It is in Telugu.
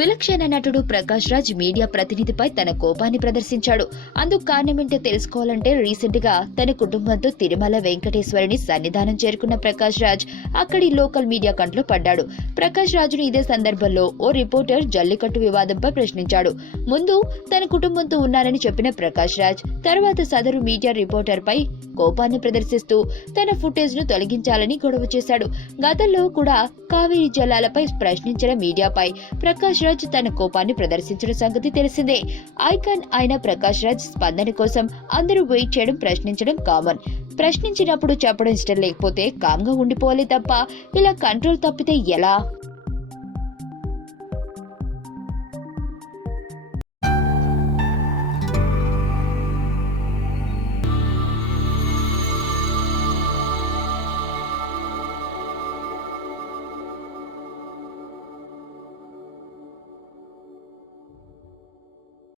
విలక్షణ నటుడు ప్రకాష్ రాజ్ మీడియా ప్రతినిధిపై తన కోపాన్ని ప్రదర్శించాడు. అందుకు కారణమేంటో తెలుసుకోవాలంటే రీసెంట్ గా తన కుటుంబంతో తిరుమల వెంకటేశ్వరుని సన్నిధానం చేరుకున్న ప్రకాష్ రాజ్ అక్కడి లోకల్ మీడియా కంట్లో పడ్డాడు. ప్రకాష్ రాజును ఇదే సందర్భంలో ఓ రిపోర్టర్ జల్లికట్టు వివాదంపై ప్రశ్నించాడు. ముందు తన కుటుంబంతో ఉన్నారని చెప్పిన ప్రకాష్ రాజ్ తర్వాత సదరు మీడియా రిపోర్టర్ పై కోపాన్ని ప్రదర్శిస్తూ తన ఫుటేజ్ ను తొలగించాలని గొడవ చేశాడు. గతంలో కూడా కావేరీ జలాలపై ప్రశ్నించిన మీడియాపై ప్రకాష్ రాజ్ తన కోపాన్ని ప్రదర్శించిన సంగతి తెలిసిందే. ఐకాన్ అయిన ప్రకాష్ రాజ్ స్పందన కోసం అందరూ వెయిట్ చేయడం, ప్రశ్నించడం కామన్. ప్రశ్నించినప్పుడు చెప్పడం ఇష్టం లేకపోతే కామ్గా ఉండిపోవాలి తప్ప ఇలా కంట్రోల్ తప్పితే ఎలా?